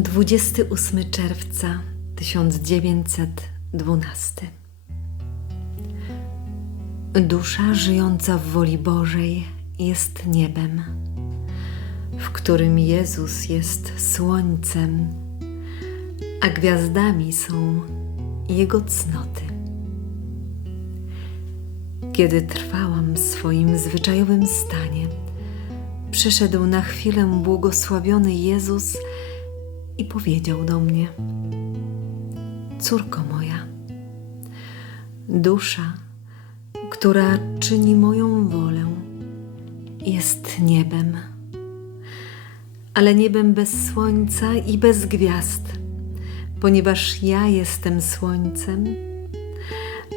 28 czerwca 1912 Dusza żyjąca w woli Bożej jest niebem, w którym Jezus jest słońcem, a gwiazdami są Jego cnoty. Kiedy trwałam w swoim zwyczajowym stanie, przyszedł na chwilę błogosławiony Jezus i powiedział do mnie: Córko moja, dusza, która czyni moją wolę, jest niebem, ale niebem bez słońca i bez gwiazd, ponieważ ja jestem słońcem,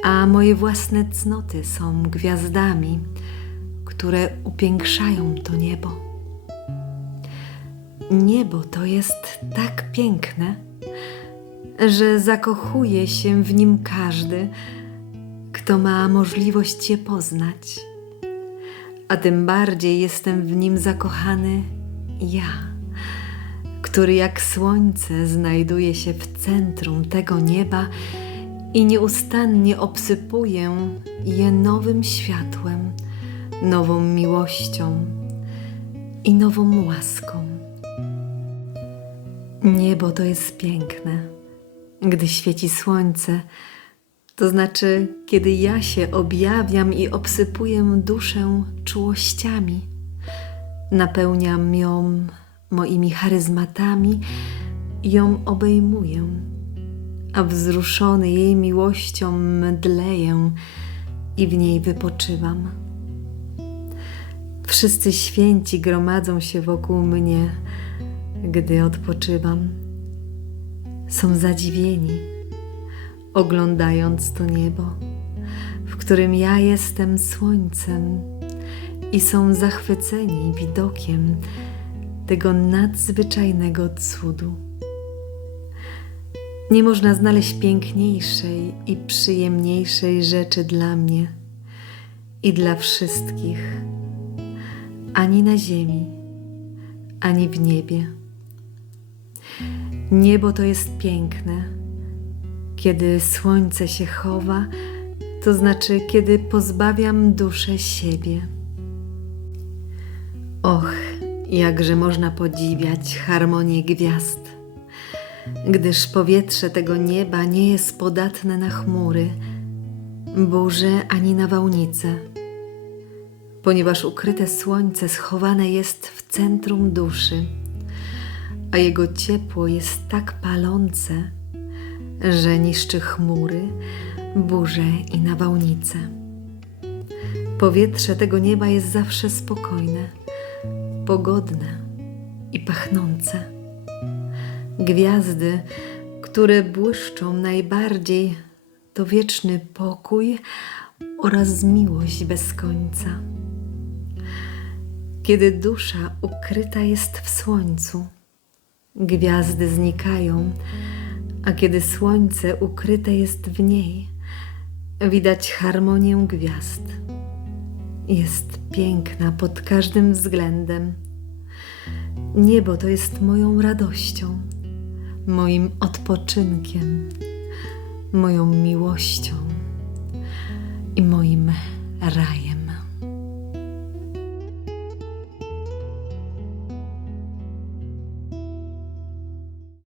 a moje własne cnoty są gwiazdami, które upiększają to niebo. Niebo to jest tak piękne, że zakochuje się w nim każdy, kto ma możliwość je poznać. A tym bardziej jestem w nim zakochany ja, który jak słońce znajduje się w centrum tego nieba i nieustannie obsypuję je nowym światłem, nową miłością i nową łaską. Niebo to jest piękne, gdy świeci słońce, to znaczy, kiedy ja się objawiam i obsypuję duszę czułościami, napełniam ją moimi charyzmatami ją obejmuję, a wzruszony jej miłością mdleję i w niej wypoczywam. Wszyscy święci gromadzą się wokół mnie gdy odpoczywam. Są zadziwieni, oglądając to niebo, w którym ja jestem słońcem, i są zachwyceni widokiem tego nadzwyczajnego cudu. Nie można znaleźć piękniejszej i przyjemniejszej rzeczy dla mnie i dla wszystkich, ani na ziemi, ani w niebie. Niebo to jest piękne. Kiedy słońce się chowa, to znaczy, kiedy pozbawiam duszę siebie. Och, jakże można podziwiać harmonię gwiazd, gdyż powietrze tego nieba nie jest podatne na chmury, burze ani nawałnice, ponieważ ukryte słońce schowane jest w centrum duszy a jego ciepło jest tak palące, że niszczy chmury, burze i nawałnice. Powietrze tego nieba jest zawsze spokojne, pogodne i pachnące. Gwiazdy, które błyszczą najbardziej, to wieczny pokój oraz miłość bez końca. Kiedy dusza ukryta jest w słońcu, Gwiazdy znikają, a kiedy słońce ukryte jest w niej, widać harmonię gwiazd. Jest piękna pod każdym względem. Niebo to jest moją radością, moim odpoczynkiem, moją miłością i moim rajem.